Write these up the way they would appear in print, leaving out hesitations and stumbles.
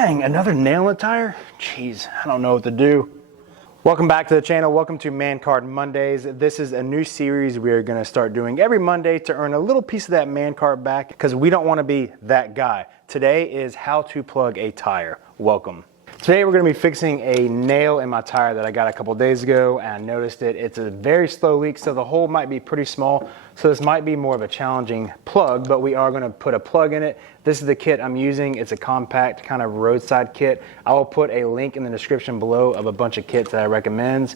Dang, another nail in the tire? Jeez, I don't know what to do. Welcome back to the channel. Welcome to Man Card Mondays. This is a new series we are going to start doing every Monday to earn a little piece of that man card back because we don't want to be that guy. Today is how to plug a tire. Welcome. Today we're going to be fixing a nail in my tire that I got a couple days ago and I noticed it. It's a very slow leak, so the hole might be pretty small. So this might be more of a challenging plug, but we are going to put a plug in it. This is the kit I'm using. It's a compact kind of roadside kit. I will put a link in the description below of a bunch of kits that I recommend,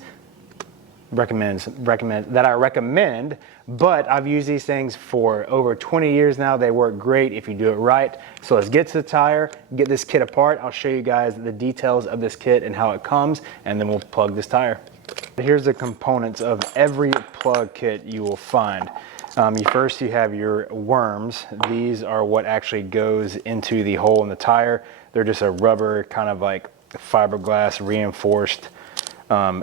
but I've used these things for over 20 years now. They work great if you do it right. So let's get to the tire, get this kit apart. I'll show you guys the details of this kit and how it comes, and then we'll plug this tire. Here's the components of every plug kit you will find. First you have your worms. These are what actually goes into the hole in the tire. They're just a rubber kind of like fiberglass reinforced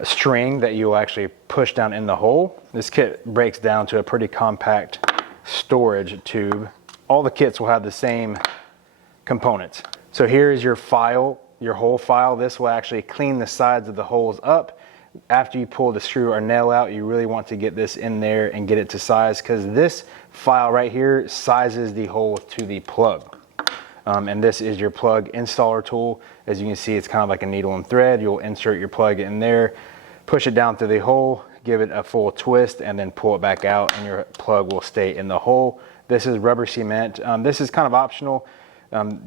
string that you'll actually push down in the hole. This kit breaks down to a pretty compact storage tube. All the kits will have the same components. So here is your file, your hole file. This will actually clean the sides of the holes up. After you pull the screw or nail out, you really want to get this in there and get it to size, because this file right here sizes the hole to the plug. And this is your plug installer tool. As you can see, it's kind of like a needle and thread. You'll insert your plug in there, push it down through the hole, give it a full twist, and then pull it back out, and your plug will stay in the hole. This is rubber cement. This is kind of optional.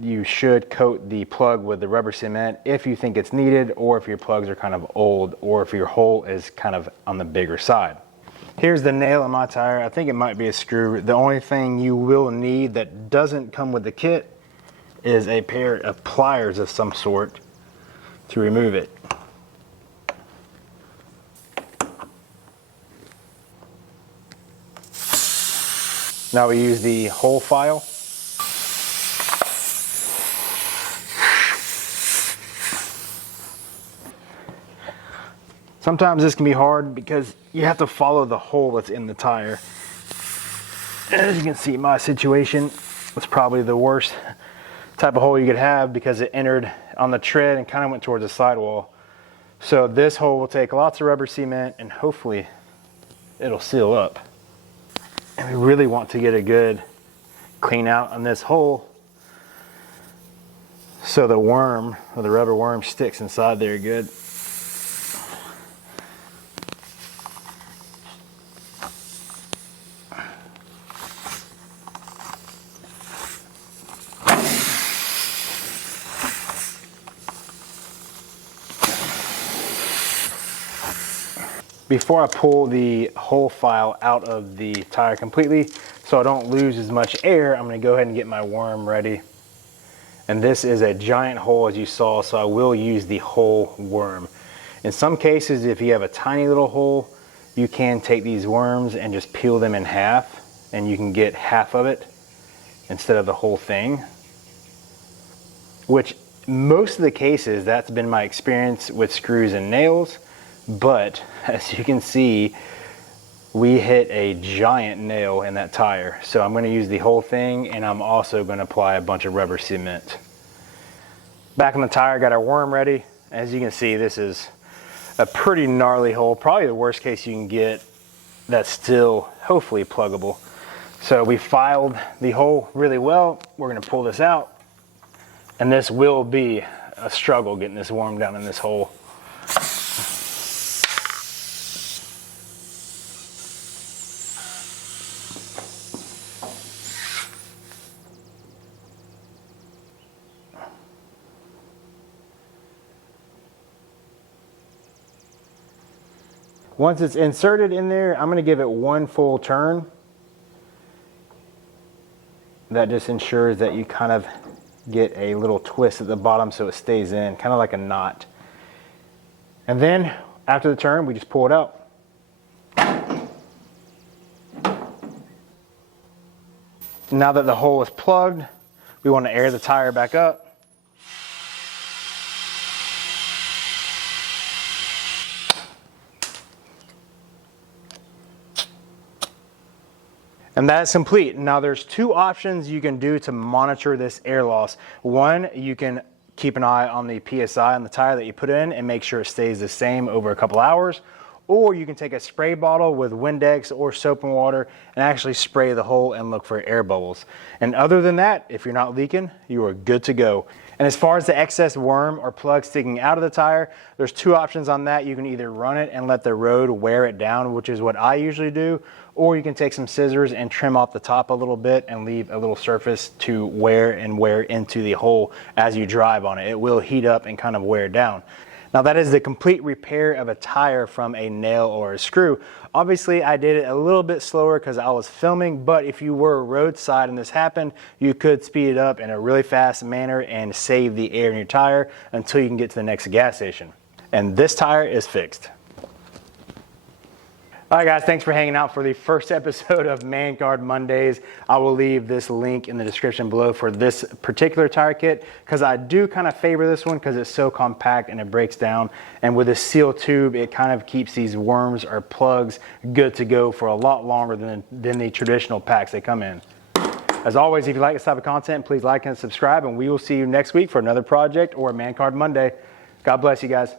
You should coat the plug with the rubber cement if you think it's needed, or if your plugs are kind of old, or if your hole is kind of on the bigger side. Here's the nail in my tire. I think it might be a screw. The only thing you will need that doesn't come with the kit is a pair of pliers of some sort to remove it. Now we use the hole file. Sometimes this can be hard because you have to follow the hole that's in the tire. As you can see, my situation was probably the worst type of hole you could have because it entered on the tread and kind of went towards the sidewall. So this hole will take lots of rubber cement and hopefully it'll seal up. And we really want to get a good clean out on this hole so the worm, or the rubber worm, sticks inside there good. Before I pull the hole file out of the tire completely, so I don't lose as much air, I'm going to go ahead and get my worm ready. And this is a giant hole, as you saw, so I will use the whole worm. In some cases, if you have a tiny little hole, you can take these worms and just peel them in half, and you can get half of it instead of the whole thing. Which, most of the cases, that's been my experience with screws and nails. But as you can see, we hit a giant nail in that tire. So I'm going to use the whole thing, and I'm also going to apply a bunch of rubber cement. Back on the tire, got our worm ready. As you can see, this is a pretty gnarly hole, probably the worst case you can get that's still hopefully pluggable. So we filed the hole really well. We're going to pull this out, and this will be a struggle getting this worm down in this hole. Once it's inserted in there, I'm going to give it one full turn. That just ensures that you kind of get a little twist at the bottom so it stays in, kind of like a knot. And then after the turn, we just pull it out. Now that the hole is plugged, we want to air the tire back up. And that's complete. Now there's two options you can do to monitor this air loss. One, you can keep an eye on the PSI on the tire that you put in and make sure it stays the same over a couple hours. Or you can take a spray bottle with Windex or soap and water and actually spray the hole and look for air bubbles. And other than that, if you're not leaking, you are good to go. And as far as the excess worm or plug sticking out of the tire, there's two options on that. You can either run it and let the road wear it down, which is what I usually do, or you can take some scissors and trim off the top a little bit and leave a little surface to wear into the hole as you drive on it. It will heat up and kind of wear down. Now that is the complete repair of a tire from a nail or a screw. Obviously I did it a little bit slower because I was filming, but if you were roadside and this happened, you could speed it up in a really fast manner and save the air in your tire until you can get to the next gas station. And this tire is fixed. All right, guys, thanks for hanging out for the first episode of Man Card Mondays. I will leave this link in the description below for this particular tire kit because I do kind of favor this one because it's so compact and it breaks down. And with a seal tube, it kind of keeps these worms or plugs good to go for a lot longer than the traditional packs they come in. As always, if you like this type of content, please like and subscribe, and we will see you next week for another project or a Man Card Monday. God bless you guys.